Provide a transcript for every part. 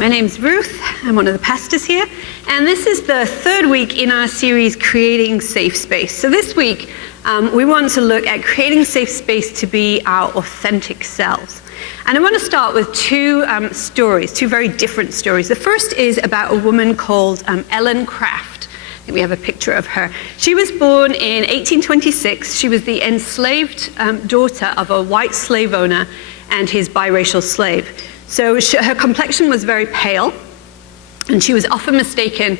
My name's Ruth. I'm one of the pastors here. And this is the third week in our series, Creating Safe Space. So this week, we want to look at creating safe space to be our authentic selves. And I want to start with two stories, two very different stories. The first is about a woman called Ellen Craft. I think we have a picture of her. She was born in 1826. She was the enslaved daughter of a white slave owner and his biracial slave. So her complexion was very pale, and she was often mistaken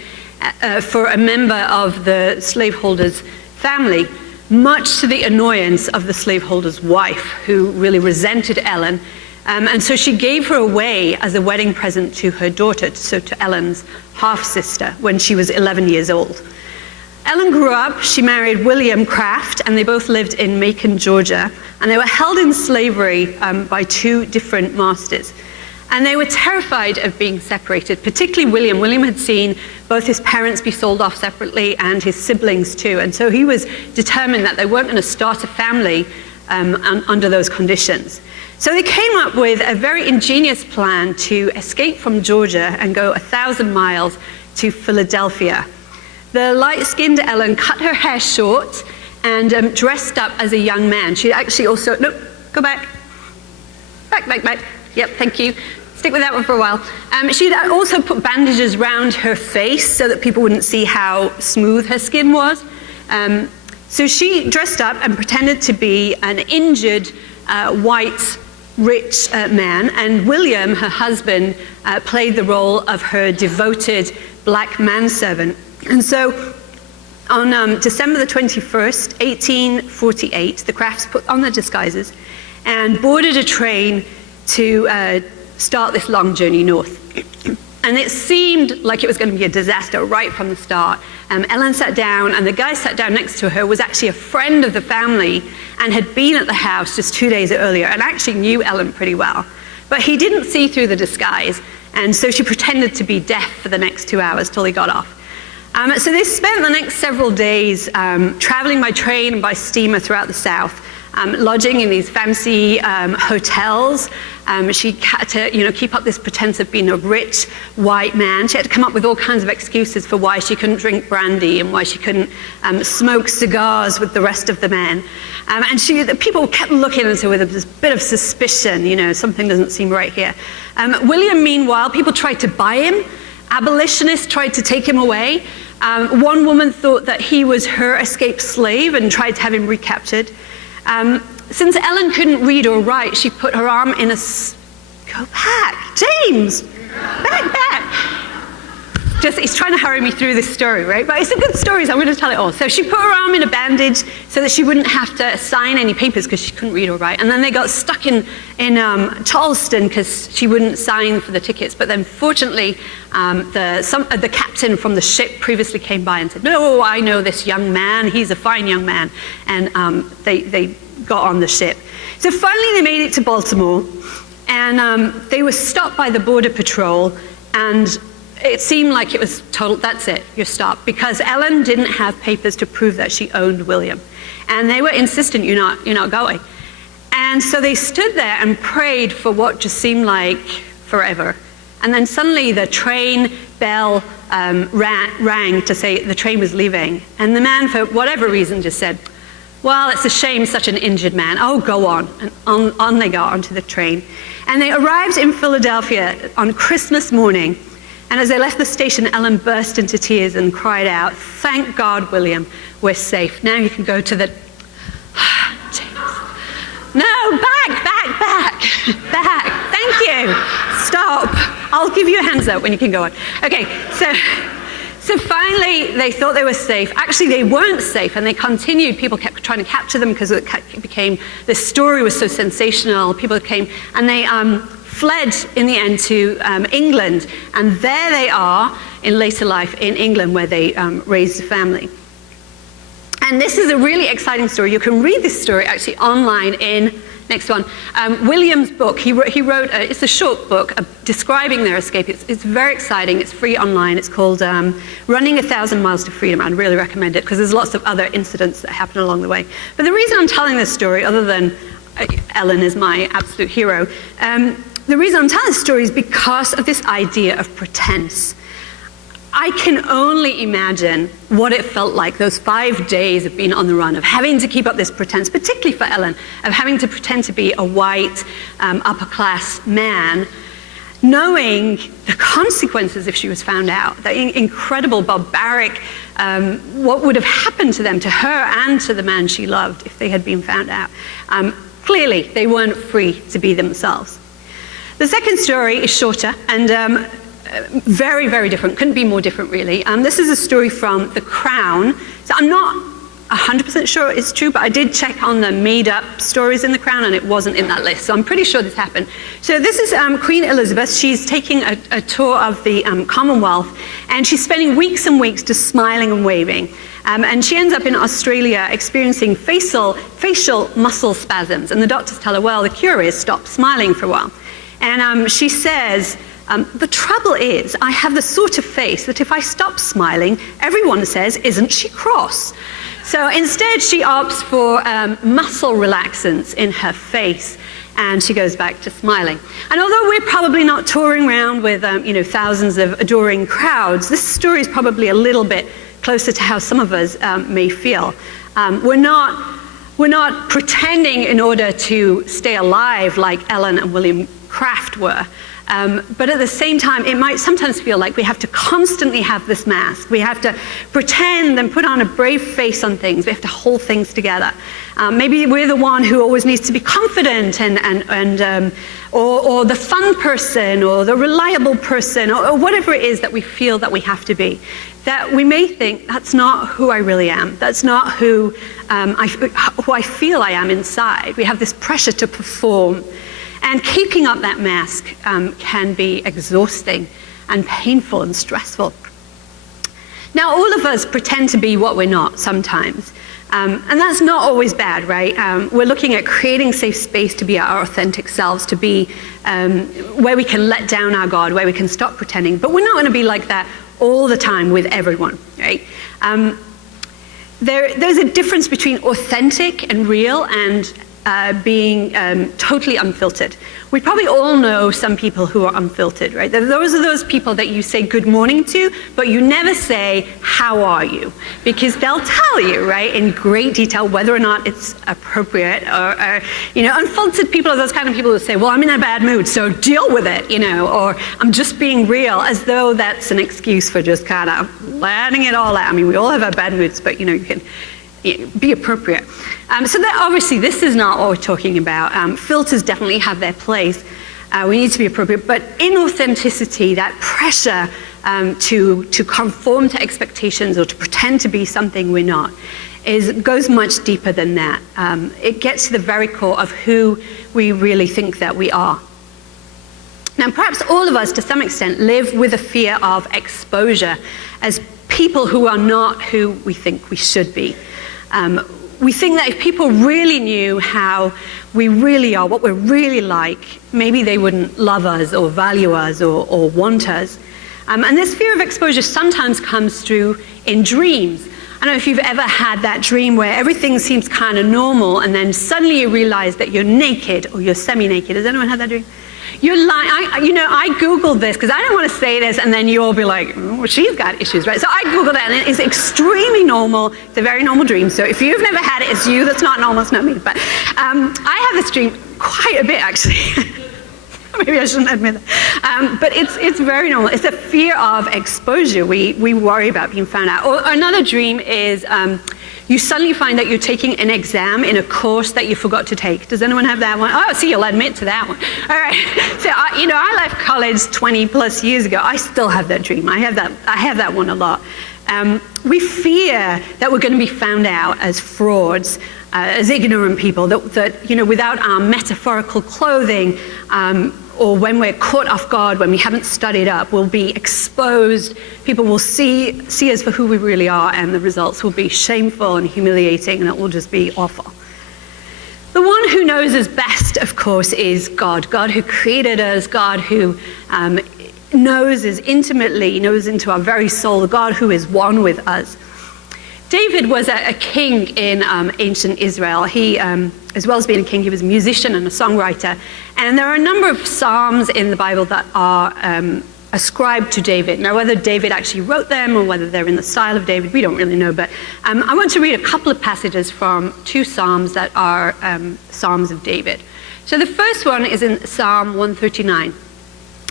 for a member of the slaveholder's family, much to the annoyance of the slaveholder's wife, who really resented Ellen. And so she gave her away as a wedding present to her daughter, so to Ellen's half-sister, when she was 11 years old. Ellen grew up, she married William Craft, and they both lived in Macon, Georgia, and they were held in slavery by two different masters. And they were terrified of being separated, particularly William. William had seen both his parents be sold off separately and his siblings too. And so he was determined that they weren't going to start a family under those conditions. So they came up with a very ingenious plan to escape from Georgia and go 1,000 miles to Philadelphia. The light-skinned Ellen cut her hair short and dressed up as a young man. She actually also, no, go back. Back. Yep, thank you. Stick with that one for a while. She'd also put bandages around her face so that people wouldn't see how smooth her skin was. So she dressed up and pretended to be an injured white rich man, and William, her husband, played the role of her devoted black manservant. And so on December the 21st, 1848, the Crafts put on their disguises and boarded a train to start this long journey north. And it seemed like it was going to be a disaster right from the start. Ellen sat down, and the guy sat down next to her was actually a friend of the family and had been at the house just 2 days earlier and actually knew Ellen pretty well. But he didn't see through the disguise, and so she pretended to be deaf for the next 2 hours till he got off. So they spent the next several days traveling by train and by steamer throughout the South, lodging in these fancy hotels. She had to, keep up this pretense of being a rich white man. She had to come up with all kinds of excuses for why she couldn't drink brandy and why she couldn't smoke cigars with the rest of the men. And the people kept looking at her with this bit of suspicion, something doesn't seem right here. William, meanwhile, people tried to buy him. Abolitionists tried to take him away. One woman thought that he was her escaped slave and tried to have him recaptured. Since Ellen couldn't read or write, she put her arm in go back, James, back. He's trying to hurry me through this story, right? But it's a good story, so I'm going to tell it all. So she put her arm in a bandage so that she wouldn't have to sign any papers because she couldn't read or write. And then they got stuck in Charleston because she wouldn't sign for the tickets. But then fortunately, the captain from the ship previously came by and said, "No, I know this young man. He's a fine young man." And they got on the ship. So finally they made it to Baltimore, and they were stopped by the Border Patrol, and it seemed like it was total, that's it, you're stopped, because Ellen didn't have papers to prove that she owned William. And they were insistent, you're not going. And so they stood there and prayed for what just seemed like forever. And then suddenly the train bell rang to say the train was leaving. And the man, for whatever reason, just said, "Well, it's a shame, such an injured man. Oh, go on." And on they got onto the train. And they arrived in Philadelphia on Christmas morning. And as they left the station, Ellen burst into tears and cried out, "Thank God, William, we're safe. Now you can go to the..." James. No, back. Thank you. Stop. I'll give you a hands up when you can go on. Okay, so finally they thought they were safe. Actually, they weren't safe, and they continued. People kept trying to capture them because this story was so sensational. People came, and they fled in the end to England, and there they are in later life in England, where they raised a family. And this is a really exciting story. You can read this story actually online in, next one, William's book. He wrote, it's a short book describing their escape. It's very exciting. It's free online. It's called Running 1,000 Miles to Freedom. I'd really recommend it because there's lots of other incidents that happen along the way. But the reason I'm telling this story, other than Ellen is my absolute hero, the reason I'm telling this story is because of this idea of pretense. I can only imagine what it felt like those 5 days of being on the run, of having to keep up this pretense, particularly for Ellen, of having to pretend to be a white, upper-class man, knowing the consequences if she was found out, the incredible, barbaric, what would have happened to them, to her and to the man she loved if they had been found out. Clearly, they weren't free to be themselves. The second story is shorter and very, very different. Couldn't be more different, really. This is a story from The Crown. So I'm not 100% sure it's true, but I did check on the made-up stories in The Crown, and it wasn't in that list. So I'm pretty sure this happened. So this is Queen Elizabeth. She's taking a tour of the Commonwealth, and she's spending weeks and weeks just smiling and waving. And she ends up in Australia experiencing facial muscle spasms. And the doctors tell her, well, the cure is stop smiling for a while. And she says, the trouble is, I have the sort of face that if I stop smiling, everyone says, isn't she cross? So instead, she opts for muscle relaxants in her face, and she goes back to smiling. And although we're probably not touring around with thousands of adoring crowds, this story is probably a little bit closer to how some of us may feel. We're not pretending in order to stay alive like Ellen and William Craft were. But at the same time, it might sometimes feel like we have to constantly have this mask. We have to pretend and put on a brave face on things. We have to hold things together. Maybe we're the one who always needs to be confident or the fun person or the reliable person or whatever it is that we feel that we have to be. That we may think, that's not who I really am. That's not who I feel I am inside. We have this pressure to perform. And keeping up that mask can be exhausting and painful and stressful. Now, all of us pretend to be what we're not sometimes. And that's not always bad, right? We're looking at creating safe space to be our authentic selves, to be where we can let down our guard, where we can stop pretending. But we're not going to be like that all the time with everyone, right? There's a difference between authentic and real and being totally unfiltered. We probably all know some people who are unfiltered, right? Those are those people that you say good morning to, but you never say, how are you? Because they'll tell you, right, in great detail whether or not it's appropriate. Or unfiltered people are those kind of people who say, well, I'm in a bad mood, so deal with it, or I'm just being real, as though that's an excuse for just kind of letting it all out. I mean, we all have our bad moods, but, you can be appropriate. So that obviously this is not what we're talking about. Filters definitely have their place. We need to be appropriate, but in authenticity, that pressure to conform to expectations or to pretend to be something we're not goes much deeper than that. It gets to the very core of who we really think that we are. Now, perhaps all of us, to some extent, live with a fear of exposure as people who are not who we think we should be. We think that if people really knew how we really are, what we're really like, maybe they wouldn't love us or value us or want us. And this fear of exposure sometimes comes through in dreams. I don't know if you've ever had that dream where everything seems kind of normal and then suddenly you realize that you're naked or you're semi-naked. Has anyone had that dream? You're lying. I Googled this because I don't want to say this and then you all be like, well, she's got issues, right? So I Googled it and it is extremely normal. It's a very normal dream. So if you've never had it, it's you that's not normal, it's not me. But I have this dream quite a bit, actually. Maybe I shouldn't admit that. But it's very normal. It's a fear of exposure. We worry about being found out. Or another dream is you suddenly find that you're taking an exam in a course that you forgot to take. Does anyone have that one? Oh, see, you'll admit to that one. All right. So, I left college 20 plus years ago. I still have that dream. I have that one a lot. We fear that we're going to be found out as frauds, as ignorant people, that without our metaphorical clothing, or when we're caught off guard, when we haven't studied up, we'll be exposed. People will see us for who we really are, and the results will be shameful and humiliating, and it will just be awful. The one who knows us best, of course, is God. God who created us, God who knows us intimately, knows into our very soul, God who is one with us. David was a king in ancient Israel. He, as well as being a king, he was a musician and a songwriter. And there are a number of psalms in the Bible that are ascribed to David. Now, whether David actually wrote them or whether they're in the style of David, we don't really know. But I want to read a couple of passages from two psalms that are psalms of David. So the first one is in Psalm 139.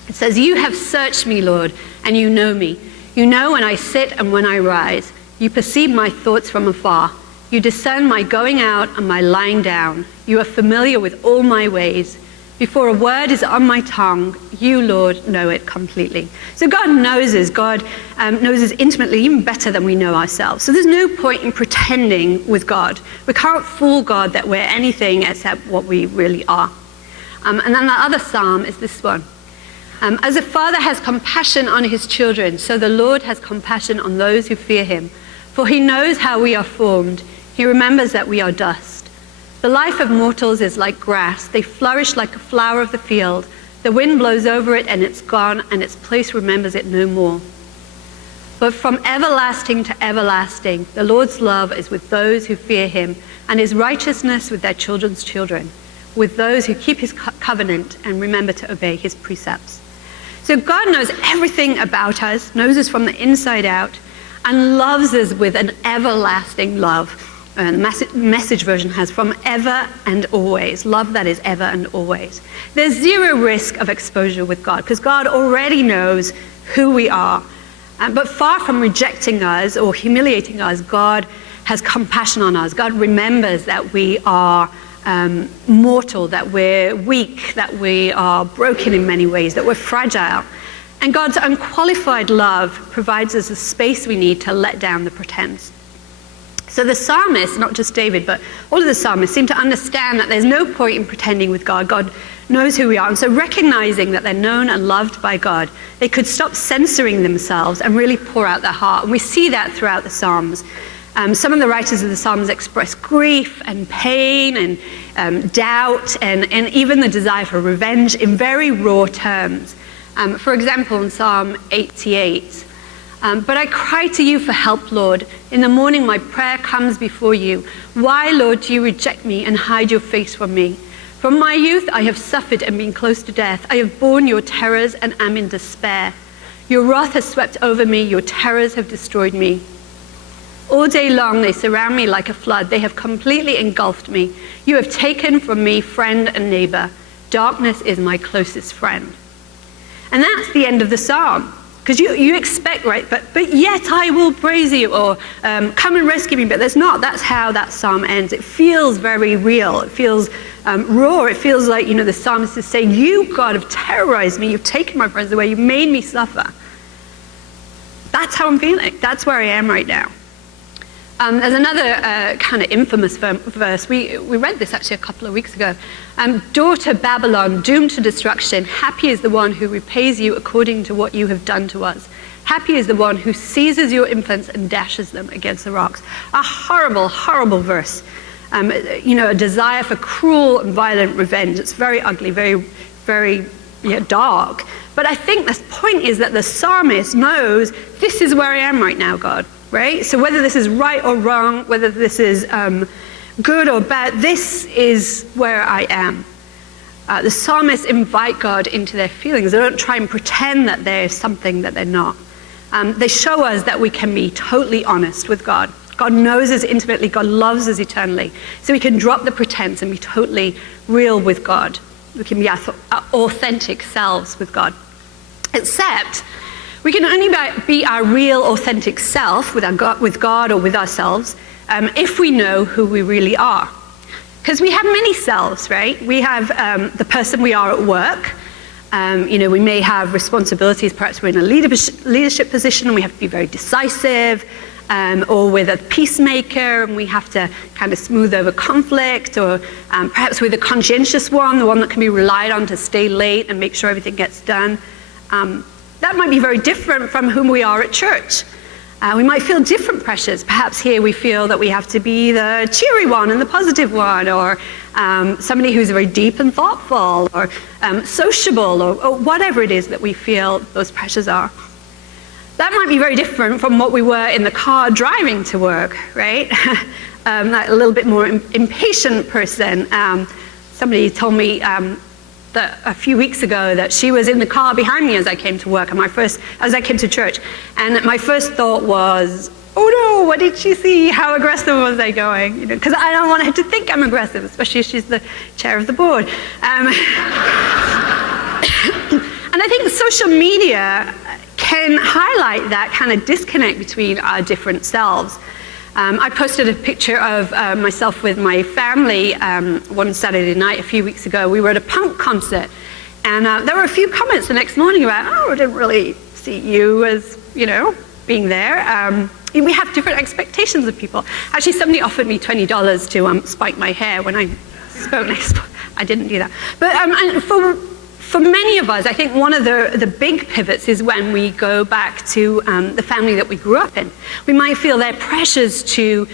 It says, "You have searched me, Lord, and you know me. You know when I sit and when I rise. You perceive my thoughts from afar. You discern my going out and my lying down. You are familiar with all my ways. Before a word is on my tongue, you, Lord, know it completely." So God knows us. God knows us intimately, even better than we know ourselves. So there's no point in pretending with God. We can't fool God that we're anything except what we really are. And then the other psalm is this one. "As a father has compassion on his children, so the Lord has compassion on those who fear him. For he knows how we are formed. He remembers that we are dust. The life of mortals is like grass. They flourish like a flower of the field. The wind blows over it and it's gone, and its place remembers it no more. But from everlasting to everlasting, the Lord's love is with those who fear him, and his righteousness with their children's children, with those who keep his covenant and remember to obey his precepts." So God knows everything about us, knows us from the inside out, and loves us with an everlasting love. And the message version has "from ever and always," love that is ever and always. There's zero risk of exposure with God because God already knows who we are. But far from rejecting us or humiliating us, God has compassion on us. God remembers that we are mortal, that we're weak, that we are broken in many ways, that we're fragile. And God's unqualified love provides us the space we need to let down the pretense. So the psalmists, not just David, but all of the psalmists seem to understand that there's no point in pretending with God. God knows who we are. And so recognizing that they're known and loved by God, they could stop censoring themselves and really pour out their heart. And we see that throughout the Psalms. Some of the writers of the Psalms express grief and pain and doubt and even the desire for revenge in very raw terms. For example, in Psalm 88, "But I cry to you for help, Lord. In the morning my prayer comes before you. Why, Lord, do you reject me and hide your face from me? From my youth I have suffered and been close to death. I have borne your terrors and am in despair. Your wrath has swept over me. Your terrors have destroyed me. All day long they surround me like a flood. They have completely engulfed me. You have taken from me friend and neighbor. Darkness is my closest friend." And that's the end of the psalm. Because you expect, right, but yet I will praise you, or come and rescue me, but there's not. That's how that psalm ends. It feels very real. It feels raw. It feels like, the psalmist is saying, "You, God, have terrorized me. You've taken my friends away. You've made me suffer." That's how I'm feeling. That's where I am right now. There's another kind of infamous verse. We read this actually a couple of weeks ago. "Daughter Babylon, doomed to destruction, happy is the one who repays you according to what you have done to us. Happy is the one who seizes your infants and dashes them against the rocks." A horrible, horrible verse. A desire for cruel and violent revenge. It's very ugly, very, very dark. But I think the point is that the psalmist knows, this is where I am right now, God. Right? So whether this is right or wrong, whether this is good or bad, this is where I am. The psalmists invite God into their feelings. They don't try and pretend that they're something that they're not. They show us that we can be totally honest with God. God knows us intimately. God loves us eternally. So we can drop the pretense and be totally real with God. We can be our authentic selves with God. Except we can only be our real, authentic self with God or with ourselves if we know who we really are. Because we have many selves, right? We have the person we are at work. We may have responsibilities. Perhaps we're in a leadership position and we have to be very decisive. Or we're the peacemaker and we have to kind of smooth over conflict. Or perhaps we're the conscientious one, the one that can be relied on to stay late and make sure everything gets done. That might be very different from whom we are at church. We might feel different pressures. Perhaps here we feel that we have to be the cheery one and the positive one, or somebody who's very deep and thoughtful, or sociable, or whatever it is that we feel those pressures are. that might be very different from what we were in the car driving to work, right? Like a little bit more impatient person. Somebody told me that a few weeks ago that she was in the car behind me as I came to work, and as I came to church, and my first thought was, oh no, what did she see? How aggressive was I going? Because I don't want her to think I'm aggressive, especially if she's the chair of the board. And I think social media can highlight that kind of disconnect between our different selves. I posted a picture of myself with my family one Saturday night a few weeks ago. We were at a punk concert, and there were a few comments the next morning about, oh, I didn't really see you as, being there. We have different expectations of people. Actually, somebody offered me $20 to spike my hair when I spoke next. I didn't do that. But and for many of us, I think one of the big pivots is when we go back to the family that we grew up in. We might feel there are pressures to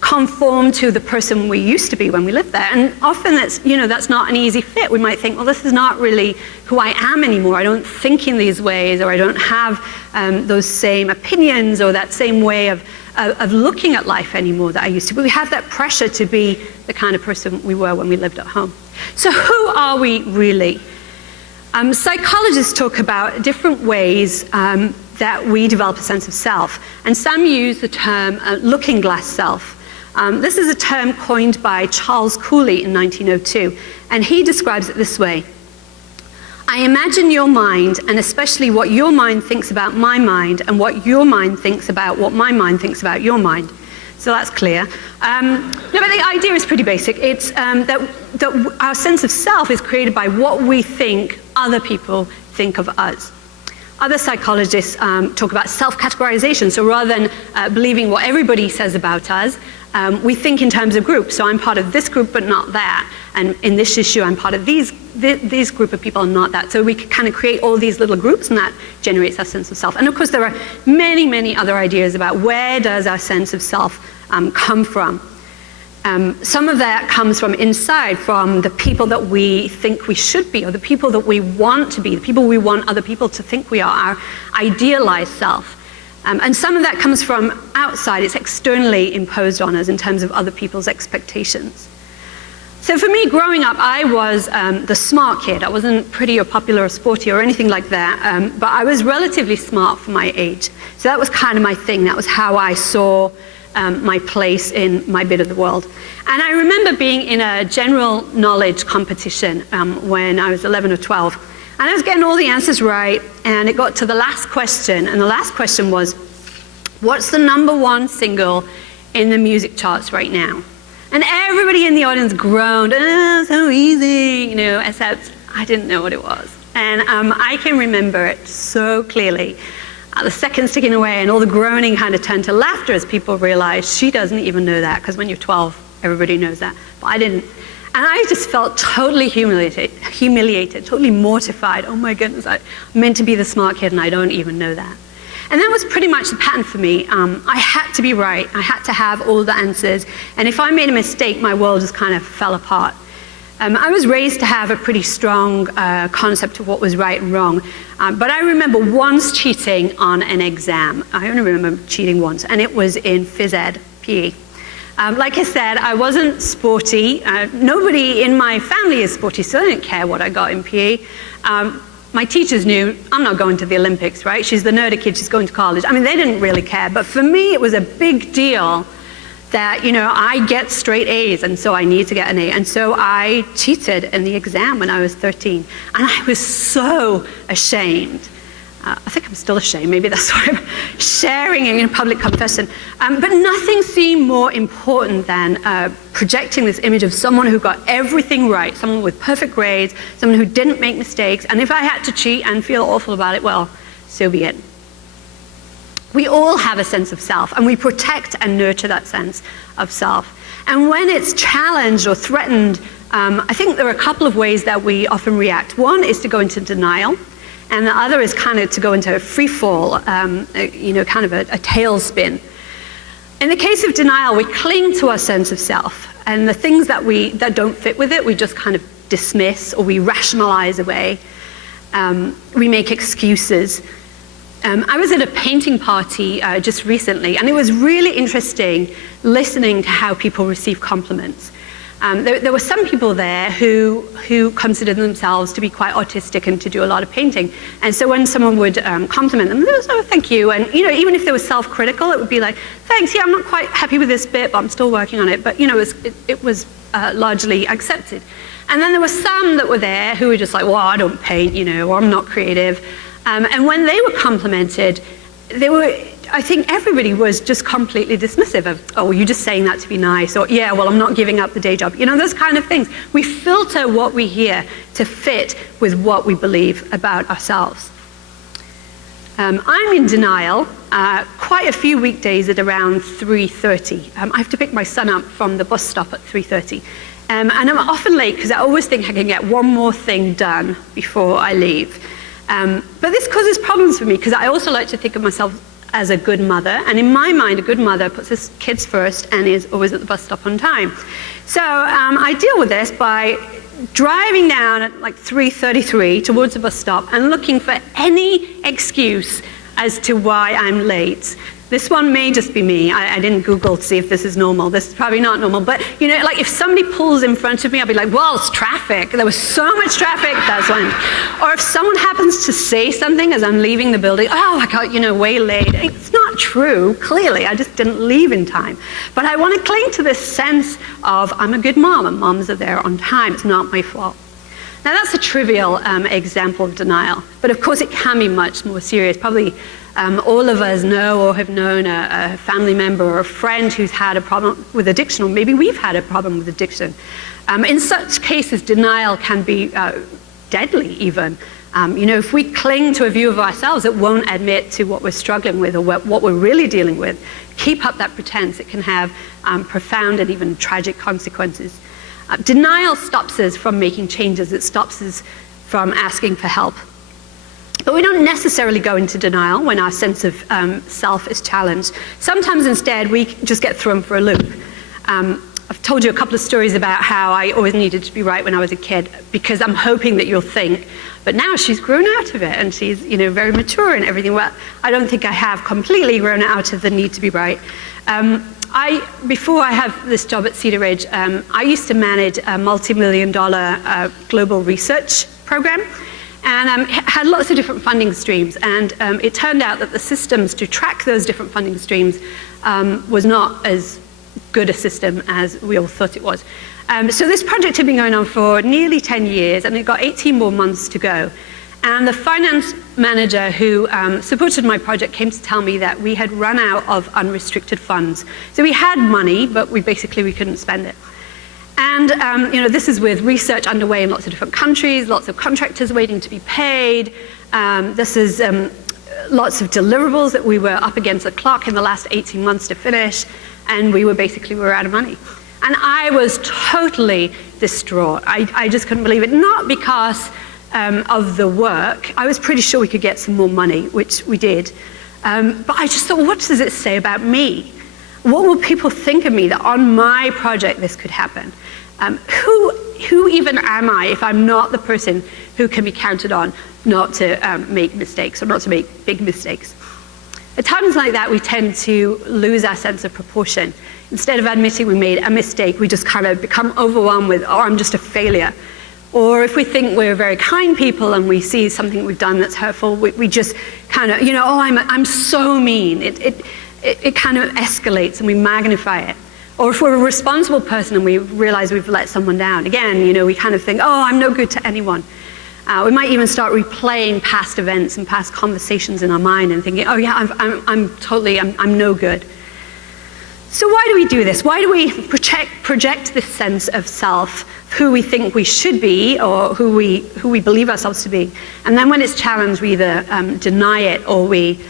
conform to the person we used to be when we lived there. And often that's not an easy fit. We might think, well, this is not really who I am anymore. I don't think in these ways, or I don't have those same opinions or that same way of looking at life anymore that I used to. But we have that pressure to be the kind of person we were when we lived at home. So who are we really? Psychologists talk about different ways that we develop a sense of self. And some use the term looking glass self. This is a term coined by Charles Cooley in 1902. And he describes it this way. I imagine your mind, and especially what your mind thinks about my mind, and what your mind thinks about what my mind thinks about your mind. So that's clear. No, but the idea is pretty basic. It's that our sense of self is created by what we think other people think of us. Other psychologists talk about self-categorization. So rather than believing what everybody says about us, we think in terms of groups. So I'm part of this group, but not that. And in this issue, I'm part of these group of people, and not that. So we can kind of create all these little groups, and that generates our sense of self. And of course, there are many, many other ideas about where does our sense of self come from. Some of that comes from inside, from the people that we think we should be, or the people that we want to be, the people we want other people to think we are, our idealized self. And some of that comes from outside. It's externally imposed on us in terms of other people's expectations. So for me, growing up, I was the smart kid. I wasn't pretty or popular or sporty or anything like that, but I was relatively smart for my age. So that was kind of my thing. That was how I saw my place in my bit of the world. And I remember being in a general knowledge competition when I was 11 or 12. And I was getting all the answers right, and it got to the last question, and the last question was, what's the #1 single in the music charts right now? And everybody in the audience groaned, oh, so easy, except I didn't know what it was. And I can remember it so clearly. The seconds ticking away, and all the groaning kind of turned to laughter as people realized she doesn't even know that, because when you're 12, everybody knows that, but I didn't. And I just felt totally humiliated, totally mortified. Oh my goodness, I'm meant to be the smart kid and I don't even know that. And that was pretty much the pattern for me. I had to be right. I had to have all the answers. And if I made a mistake, my world just kind of fell apart. I was raised to have a pretty strong concept of what was right and wrong. But I remember once cheating on an exam. I only remember cheating once, and it was in phys ed, PE. Like I said, I wasn't sporty. Nobody in my family is sporty, so I didn't care what I got in PE. My teachers knew I'm not going to the Olympics, right? She's the nerdy kid, she's going to college. I mean, they didn't really care. But for me, it was a big deal that, I get straight A's, and so I need to get an A. And so I cheated in the exam when I was 13. And I was so ashamed. I think I'm still ashamed. Maybe that's why I'm sharing in public confession. But nothing seemed more important than projecting this image of someone who got everything right, someone with perfect grades, someone who didn't make mistakes. And if I had to cheat and feel awful about it, well, so be it. We all have a sense of self, and we protect and nurture that sense of self. And when it's challenged or threatened, I think there are a couple of ways that we often react. One is to go into denial. And the other is kind of to go into a free fall, kind of a tailspin. In the case of denial, we cling to our sense of self, and the things that don't fit with it, we just kind of dismiss, or we rationalize away. We make excuses. I was at a painting party just recently, and it was really interesting listening to how people receive compliments. There were some people there who considered themselves to be quite artistic and to do a lot of painting. And so when someone would compliment them, they would say, oh, thank you. And even if they were self-critical, it would be like, thanks, yeah, I'm not quite happy with this bit, but I'm still working on it. But it was largely accepted. And then there were some that were there who were just like, well, I don't paint, or I'm not creative. And when they were complimented, I think everybody was just completely dismissive of, oh, you're just saying that to be nice, or yeah, well, I'm not giving up the day job. Those kind of things. We filter what we hear to fit with what we believe about ourselves. I'm in denial quite a few weekdays at around 3:30. I have to pick my son up from the bus stop at 3:30. And I'm often late because I always think I can get one more thing done before I leave. But this causes problems for me because I also like to think of myself as a good mother, and in my mind, a good mother puts her kids first and is always at the bus stop on time. So I deal with this by driving down at like 3:33 towards the bus stop and looking for any excuse as to why I'm late. This one may just be me. I didn't Google to see if this is normal. This is probably not normal. But, like if somebody pulls in front of me, I'll be like, well, it's traffic. There was so much traffic, that's one. Or if someone happens to say something as I'm leaving the building, oh, I got, way late. It's not true, clearly. I just didn't leave in time. But I want to cling to this sense of I'm a good mom, and moms are there on time. It's not my fault. Now, that's a trivial example of denial. But of course, it can be much more serious. Probably all of us know or have known a family member or a friend who's had a problem with addiction, or maybe we've had a problem with addiction. In such cases, denial can be deadly even. If we cling to a view of ourselves that won't admit to what we're struggling with or what we're really dealing with, keep up that pretense, it can have profound and even tragic consequences. Denial stops us from making changes. It stops us from asking for help. But we don't necessarily go into denial when our sense of self is challenged. Sometimes instead we just get thrown for a loop. I've told you a couple of stories about how I always needed to be right when I was a kid because I'm hoping that you'll think, but now she's grown out of it and she's very mature and everything. Well, I don't think I have completely grown out of the need to be right. Before I have this job at Cedar Ridge, I used to manage a multi-million-dollar global research program. And had lots of different funding streams. And it turned out that the systems to track those different funding streams was not as good a system as we all thought it was. So this project had been going on for nearly 10 years, and it got 18 more months to go. And the finance manager who supported my project came to tell me that we had run out of unrestricted funds. So we had money, but we couldn't spend it. And this is with research underway in lots of different countries, lots of contractors waiting to be paid. This is lots of deliverables that we were up against the clock in the last 18 months to finish, and we were out of money. And I was totally distraught. I just couldn't believe it, not because of the work. I was pretty sure we could get some more money, which we did. But I just thought, what does it say about me? What will people think of me that on my project this could happen? Who even am I if I'm not the person who can be counted on not to make mistakes or not to make big mistakes? At times like that, we tend to lose our sense of proportion. Instead of admitting we made a mistake, we just kind of become overwhelmed with, oh, I'm just a failure. Or if we think we're very kind people and we see something we've done that's hurtful, we just kind of, oh, I'm so mean. It kind of escalates and we magnify it. Or if we're a responsible person and we realize we've let someone down, again, we kind of think, oh, I'm no good to anyone. We might even start replaying past events and past conversations in our mind and thinking, oh yeah, I'm no good. So why do we do this? Why do we project this sense of self, who we think we should be or who we believe ourselves to be? And then when it's challenged, we either deny it or we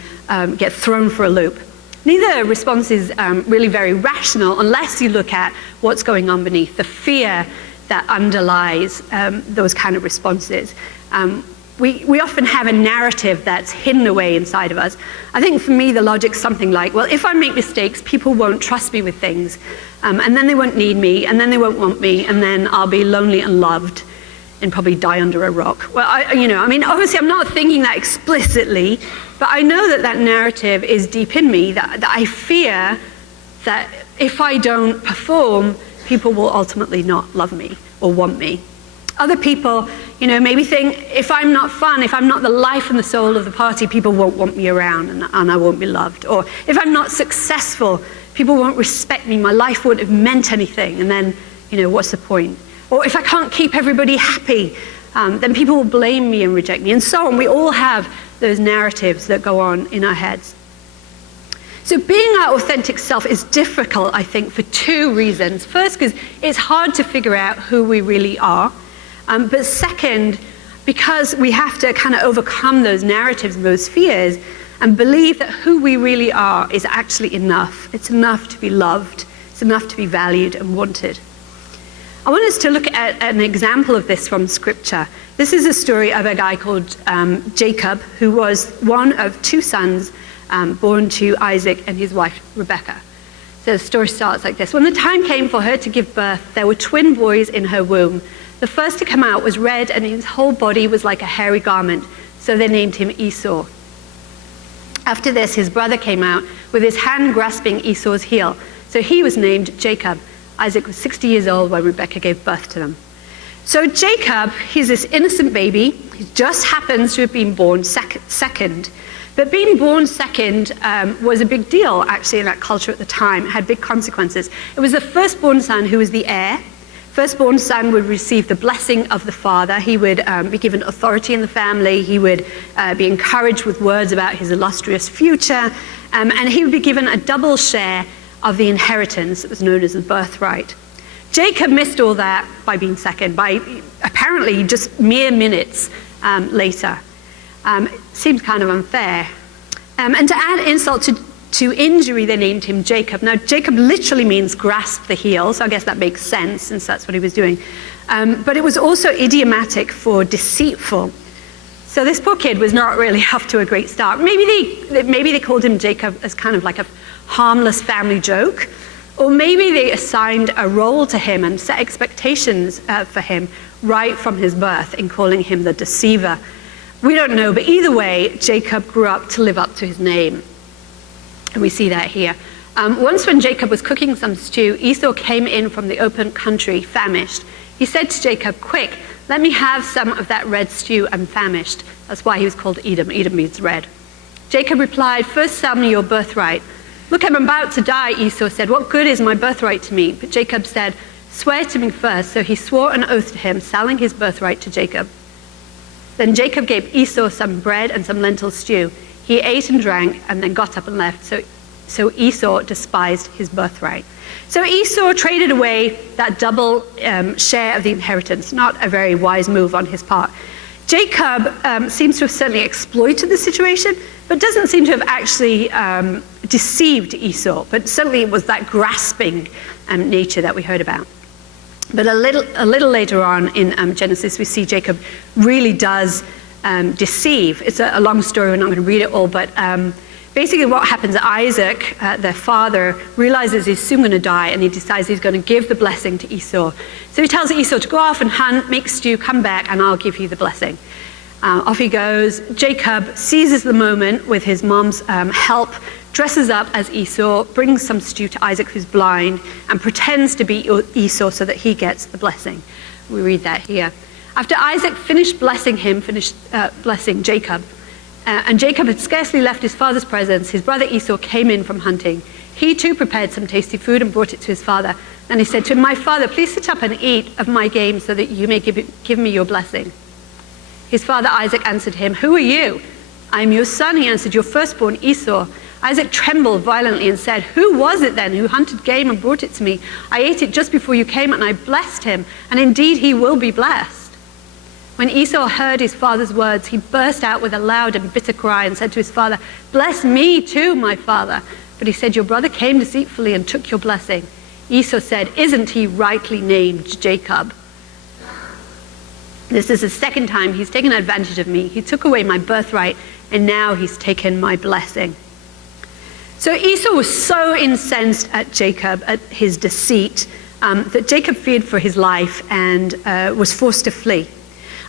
get thrown for a loop. Neither response is really very rational unless you look at what's going on beneath, the fear that underlies those kind of responses. We often have a narrative that's hidden away inside of us. I think for me, the logic's something like, well, if I make mistakes, people won't trust me with things, and then they won't need me, and then they won't want me, and then I'll be lonely and loved. and probably die under a rock. Well, obviously I'm not thinking that explicitly, but I know that narrative is deep in me, that I fear that if I don't perform, people will ultimately not love me or want me. Other people, maybe think if I'm not fun, if I'm not the life and the soul of the party, people won't want me around and I won't be loved. Or if I'm not successful, people won't respect me, my life won't have meant anything, and then, what's the point? Or if I can't keep everybody happy, then people will blame me and reject me, and so on. We all have those narratives that go on in our heads. So being our authentic self is difficult, I think, for two reasons. First, because it's hard to figure out who we really are. But second, because we have to kind of overcome those narratives and those fears and believe that who we really are is actually enough. It's enough to be loved. It's enough to be valued and wanted. I want us to look at an example of this from Scripture. This is a story of a guy called Jacob, who was one of two sons born to Isaac and his wife Rebekah. So the story starts like this. When the time came for her to give birth, there were twin boys in her womb. The first to come out was red, and his whole body was like a hairy garment, so they named him Esau. After this, his brother came out with his hand grasping Esau's heel, so he was named Jacob. Isaac was 60 years old when Rebekah gave birth to them. So Jacob, he's this innocent baby. He just happens to have been born second. But being born second was a big deal, actually, in that culture at the time. It had big consequences. It was the firstborn son who was the heir. Firstborn son would receive the blessing of the father. He would be given authority in the family. He would be encouraged with words about his illustrious future. And he would be given a double share of the inheritance that was known as the birthright. Jacob missed all that by being second, by apparently just mere minutes later. Seems kind of unfair. And to add insult to injury, they named him Jacob. Now, Jacob literally means grasp the heel, so I guess that makes sense since that's what he was doing. But it was also idiomatic for deceitful. So this poor kid was not really off to a great start. Maybe they called him Jacob as kind of like a harmless family joke, or maybe they assigned a role to him and set expectations for him right from his birth in calling him the deceiver. We don't know, but either way, Jacob grew up to live up to his name. And we see that here. Once when Jacob was cooking some stew, Esau came in from the open country, famished. He said to Jacob, "Quick, let me have some of that red stew. I'm famished." That's why he was called Edom. Edom means red. Jacob replied, "First sell me your birthright." "Look, I'm about to die," Esau said. "What good is my birthright to me?" But Jacob said, "Swear to me first." So he swore an oath to him, selling his birthright to Jacob. Then Jacob gave Esau some bread and some lentil stew. He ate and drank and then got up and left. So Esau despised his birthright. So Esau traded away that double share of the inheritance. Not a very wise move on his part. Jacob seems to have certainly exploited the situation, but doesn't seem to have actually deceived Esau. But certainly it was that grasping nature that we heard about. But a little later on in Genesis, we see Jacob really does deceive. It's a long story, we're not going to read it all, but basically what happens, Isaac, their father, realizes he's soon going to die, and he decides he's going to give the blessing to Esau. So he tells Esau to go off and hunt, make stew, come back, and I'll give you the blessing. Off he goes. Jacob seizes the moment with his mom's help, dresses up as Esau, brings some stew to Isaac, who's blind, and pretends to be Esau so that he gets the blessing. We read that here. After Isaac finished blessing Jacob, and Jacob had scarcely left his father's presence, his brother Esau came in from hunting. He too prepared some tasty food and brought it to his father. And he said to him, "My father, please sit up and eat of my game so that you may give me your blessing." His father Isaac answered him, "Who are you?" "I am your son," he answered, "your firstborn Esau." Isaac trembled violently and said, "Who was it then who hunted game and brought it to me? I ate it just before you came, and I blessed him, and indeed he will be blessed." When Esau heard his father's words, he burst out with a loud and bitter cry and said to his father, "Bless me too, my father." But he said, "Your brother came deceitfully and took your blessing." Esau said, "Isn't he rightly named Jacob? This is the second time he's taken advantage of me. He took away my birthright, and now he's taken my blessing." So Esau was so incensed at Jacob, at his deceit, that Jacob feared for his life and was forced to flee.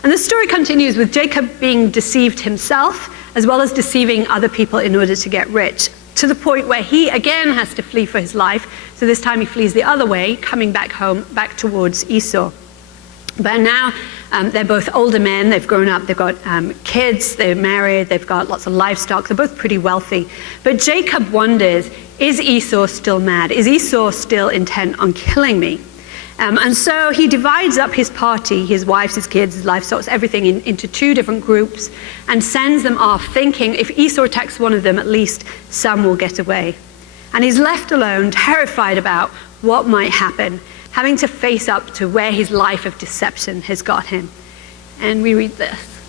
And the story continues with Jacob being deceived himself, as well as deceiving other people in order to get rich, to the point where he again has to flee for his life. So this time he flees the other way, coming back home, back towards Esau. But now they're both older men, they've grown up, they've got kids, they're married, they've got lots of livestock, they're both pretty wealthy. But Jacob wonders, is Esau still mad? Is Esau still intent on killing me? And so he divides up his party, his wives, his kids, his livestock, everything into two different groups and sends them off thinking if Esau attacks one of them, at least some will get away. And he's left alone, terrified about what might happen, having to face up to where his life of deception has got him. And we read this.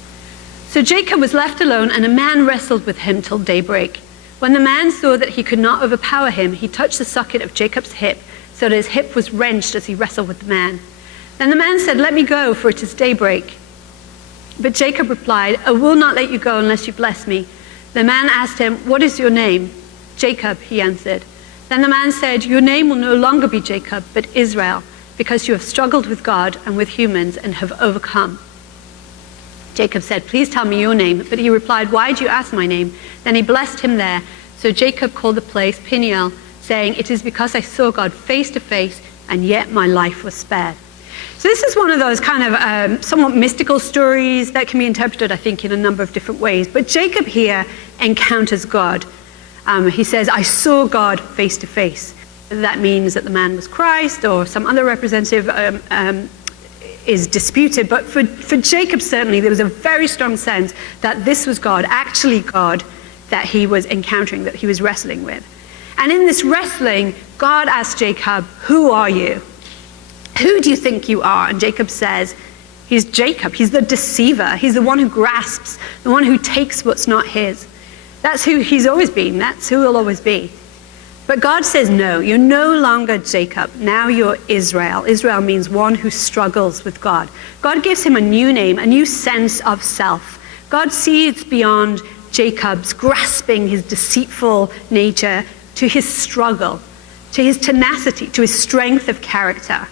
So Jacob was left alone, and a man wrestled with him till daybreak. When the man saw that he could not overpower him, he touched the socket of Jacob's hip, so that his hip was wrenched as he wrestled with the man. Then the man said, "Let me go, for it is daybreak." But Jacob replied, "I will not let you go unless you bless me." The man asked him, "What is your name?" "Jacob," he answered. Then the man said, "Your name will no longer be Jacob, but Israel, because you have struggled with God and with humans and have overcome." Jacob said, "Please tell me your name." But he replied, "Why do you ask my name?" Then he blessed him there. So Jacob called the place Peniel, saying, "It is because I saw God face to face, and yet my life was spared." So this is one of those kind of somewhat mystical stories that can be interpreted, I think, in a number of different ways. But Jacob here encounters God. He says, "I saw God face to face." That means that the man was Christ or some other representative is disputed. But for Jacob, certainly, there was a very strong sense that this was God, actually God, that he was encountering, that he was wrestling with. And in this wrestling, God asked Jacob, "Who are you? Who do you think you are?" And Jacob says, he's Jacob. He's the deceiver. He's the one who grasps, the one who takes what's not his. That's who he's always been. That's who he'll always be. But God says, no, you're no longer Jacob. Now you're Israel. Israel means one who struggles with God. God gives him a new name, a new sense of self. God sees beyond Jacob's grasping, his deceitful nature, to his struggle, to his tenacity, to his strength of character.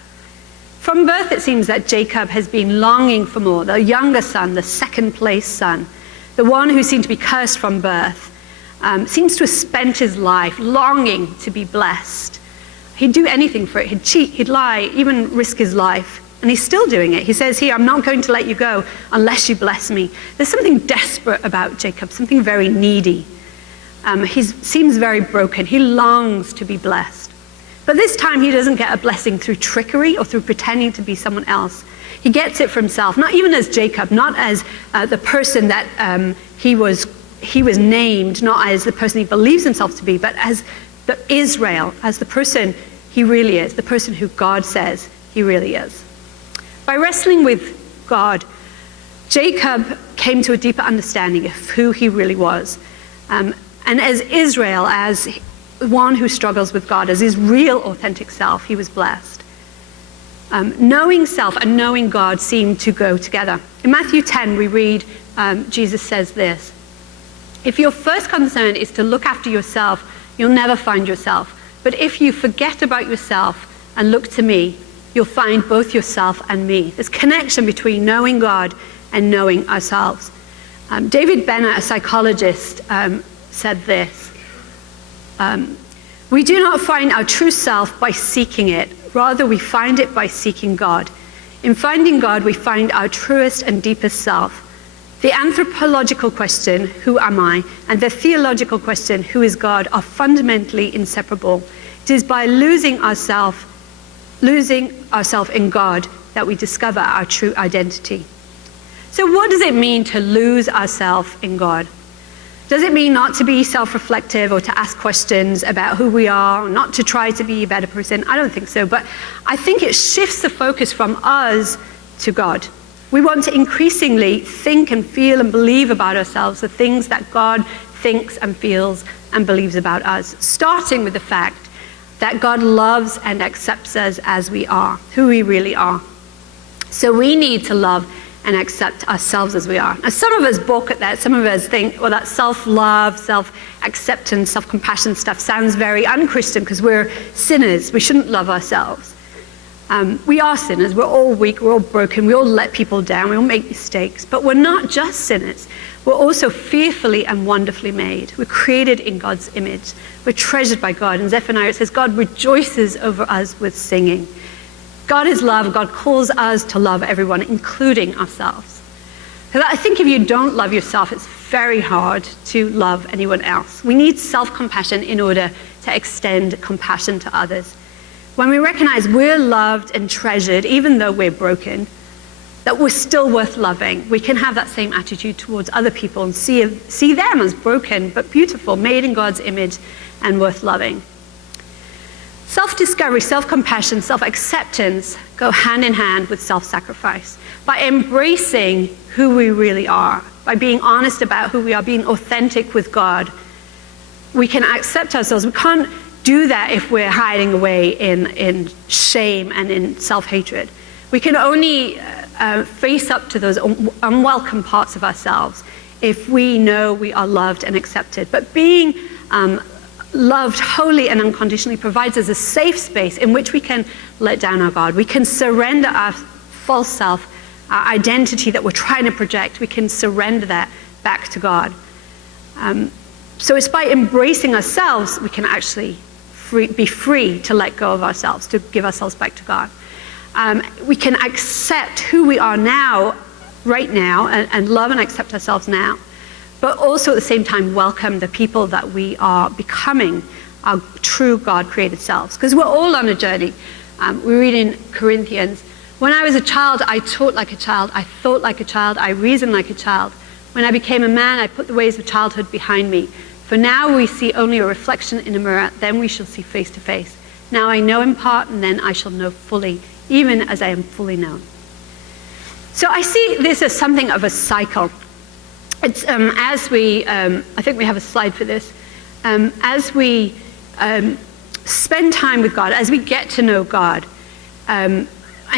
From birth, it seems that Jacob has been longing for more. The younger son, the second place son, the one who seemed to be cursed from birth, seems to have spent his life longing to be blessed. He'd do anything for it. He'd cheat, he'd lie, even risk his life. And he's still doing it. He says here, "I'm not going to let you go unless you bless me." There's something desperate about Jacob, something very needy. He seems very broken. He longs to be blessed. But this time he doesn't get a blessing through trickery or through pretending to be someone else. He gets it for himself, not even as Jacob, not as the person that he was named, not as the person he believes himself to be, but as the Israel, as the person he really is, the person who God says he really is. By wrestling with God, Jacob came to a deeper understanding of who he really was. And as Israel, as one who struggles with God, as his real authentic self, he was blessed. Knowing self and knowing God seem to go together. In Matthew 10, we read, Jesus says this, "If your first concern is to look after yourself, you'll never find yourself. But if you forget about yourself and look to me, you'll find both yourself and me." There's connection between knowing God and knowing ourselves. David Bennett, a psychologist, said this, "We do not find our true self by seeking it. Rather, we find it by seeking God. In finding God, we find our truest and deepest self. The anthropological question, who am I, and the theological question, who is God, are fundamentally inseparable. It is by losing ourselves in God that we discover our true identity." So what does it mean to lose ourselves in God? Does it mean not to be self-reflective or to ask questions about who we are, or not to try to be a better person? I don't think so, but I think it shifts the focus from us to God. We want to increasingly think and feel and believe about ourselves the things that God thinks and feels and believes about us, starting with the fact that God loves and accepts us as we are, who we really are. So we need to love and accept ourselves as we are. Now, some of us balk at that. Some of us think, well, that self-love, self-acceptance, self-compassion stuff sounds very un-Christian because we're sinners. We shouldn't love ourselves. We are sinners. We're all weak. We're all broken. We all let people down. We all make mistakes. But we're not just sinners. We're also fearfully and wonderfully made. We're created in God's image. We're treasured by God. In Zephaniah, it says, God rejoices over us with singing. God is love. God calls us to love everyone, including ourselves. So I think if you don't love yourself, it's very hard to love anyone else. We need self-compassion in order to extend compassion to others. When we recognize we're loved and treasured, even though we're broken, that we're still worth loving, we can have that same attitude towards other people and see them as broken but beautiful, made in God's image and worth loving. Self-discovery, self-compassion, self-acceptance go hand in hand with self-sacrifice. By embracing who we really are, by being honest about who we are, being authentic with God, we can accept ourselves. We can't do that if we're hiding away in shame and in self-hatred. We can only face up to those unwelcome parts of ourselves if we know we are loved and accepted. But being loved wholly and unconditionally provides us a safe space in which we can let down our guard. We can surrender our false self, our identity that we're trying to project. We can surrender that back to God. So it's by embracing ourselves we can actually be free to let go of ourselves, to give ourselves back to God. We can accept who we are now, right now, and love and accept ourselves now, but also at the same time welcome the people that we are becoming, our true God-created selves. Because we're all on a journey. We read in Corinthians, when I was a child, I taught like a child, I thought like a child, I reasoned like a child. When I became a man, I put the ways of childhood behind me. For now we see only a reflection in a mirror, then we shall see face to face. Now I know in part, and then I shall know fully, even as I am fully known. So I see this as something of a cycle. It's as we, I think we have a slide for this, as we spend time with God, as we get to know God, and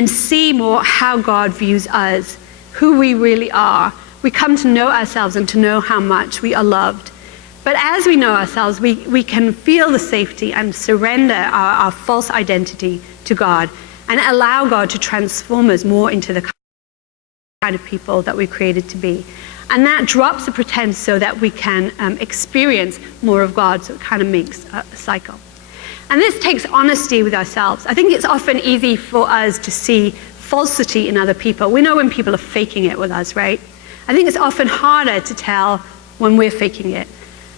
see more how God views us, who we really are, we come to know ourselves and to know how much we are loved. But as we know ourselves, we can feel the safety and surrender our false identity to God and allow God to transform us more into the kind of people that we're created to be. And that drops the pretense so that we can experience more of God, so it kind of makes a cycle. And this takes honesty with ourselves. I think it's often easy for us to see falsity in other people. We know when people are faking it with us, right? I think it's often harder to tell when we're faking it.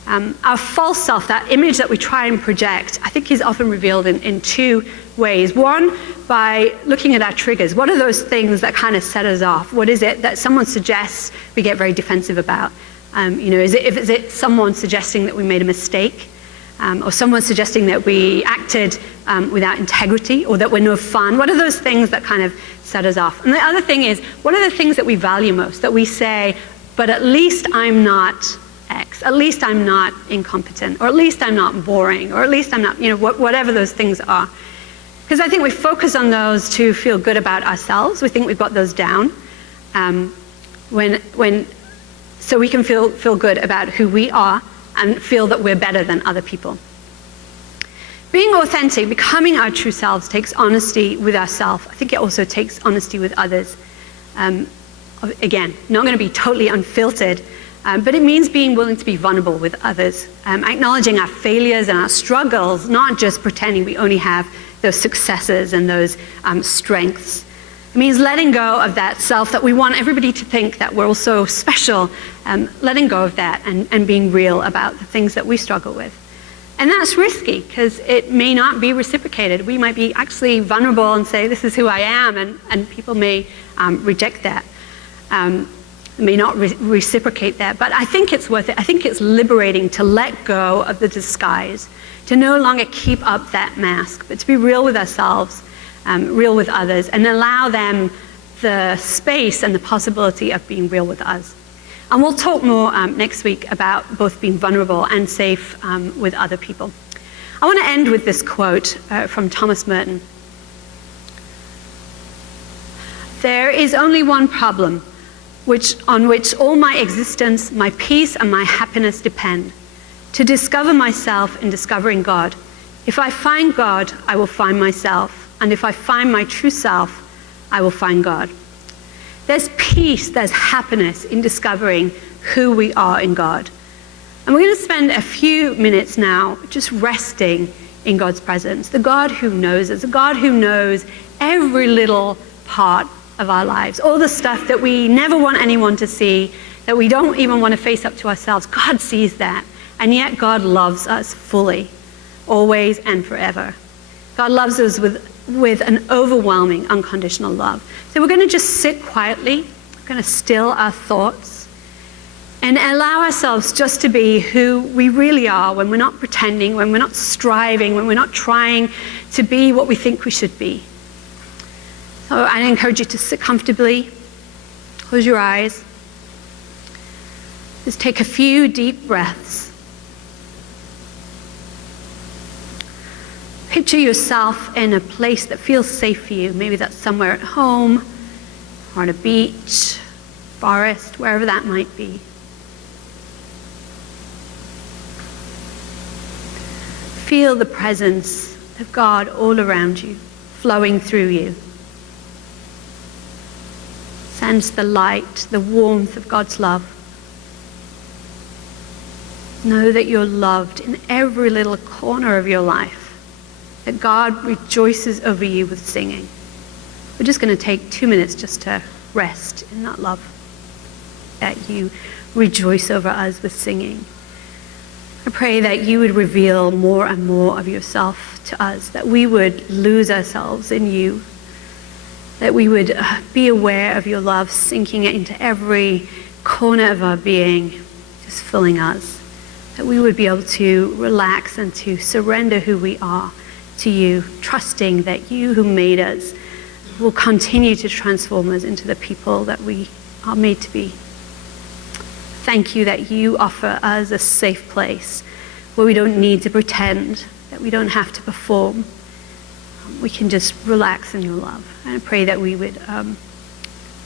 Our false self, that image that we try and project, I think is often revealed in two ways. One, by looking at our triggers. What are those things that kind of set us off? What is it that someone suggests we get very defensive about? Is it someone suggesting that we made a mistake? Or someone suggesting that we acted without integrity, or that we're no fun? What are those things that kind of set us off? And the other thing is, what are the things that we value most, that we say, but at least I'm not X, at least I'm not incompetent, or at least I'm not boring, or at least I'm not, whatever those things are. Because I think we focus on those to feel good about ourselves. We think we've got those down. So we can feel good about who we are and feel that we're better than other people. Being authentic, becoming our true selves, takes honesty with ourselves. I think it also takes honesty with others. Again, not going to be totally unfiltered, but it means being willing to be vulnerable with others, acknowledging our failures and our struggles, not just pretending we only have those successes and those strengths. It means letting go of that self that we want everybody to think that we're all so special, letting go of that and being real about the things that we struggle with. And that's risky because it may not be reciprocated. We might be actually vulnerable and say, this is who I am, and people may reject that, may not reciprocate that. But I think it's worth it. I think it's liberating to let go of the disguise, to no longer keep up that mask, but to be real with ourselves, real with others, and allow them the space and the possibility of being real with us. And we'll talk more next week about both being vulnerable and safe with other people. I want to end with this quote from Thomas Merton. There is only one problem on which all my existence, my peace, and my happiness depend: to discover myself in discovering God. If I find God, I will find myself. And if I find my true self, I will find God. There's peace, there's happiness in discovering who we are in God. And we're going to spend a few minutes now just resting in God's presence. The God who knows us, the God who knows every little part of our lives, all the stuff that we never want anyone to see, that we don't even want to face up to ourselves. God sees that. And yet God loves us fully, always and forever. God loves us with an overwhelming, unconditional love. So we're going to just sit quietly, we're going to still our thoughts, and allow ourselves just to be who we really are when we're not pretending, when we're not striving, when we're not trying to be what we think we should be. So I encourage you to sit comfortably, close your eyes, just take a few deep breaths. Picture yourself in a place that feels safe for you. Maybe that's somewhere at home, or on a beach, forest, wherever that might be. Feel the presence of God all around you, flowing through you. Sense the light, the warmth of God's love. Know that you're loved in every little corner of your life, that God rejoices over you with singing. We're just going to take 2 minutes just to rest in that love, that you rejoice over us with singing. I pray that you would reveal more and more of yourself to us, that we would lose ourselves in you, that we would be aware of your love sinking into every corner of our being, just filling us, that we would be able to relax and to surrender who we are to you, trusting that you who made us will continue to transform us into the people that we are made to be. Thank you that you offer us a safe place where we don't need to pretend, that we don't have to perform. We can just relax in your love. And I pray that we would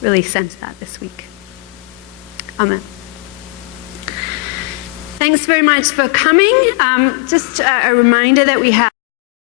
really sense that this week. Amen. Thanks very much for coming. Just a reminder that we have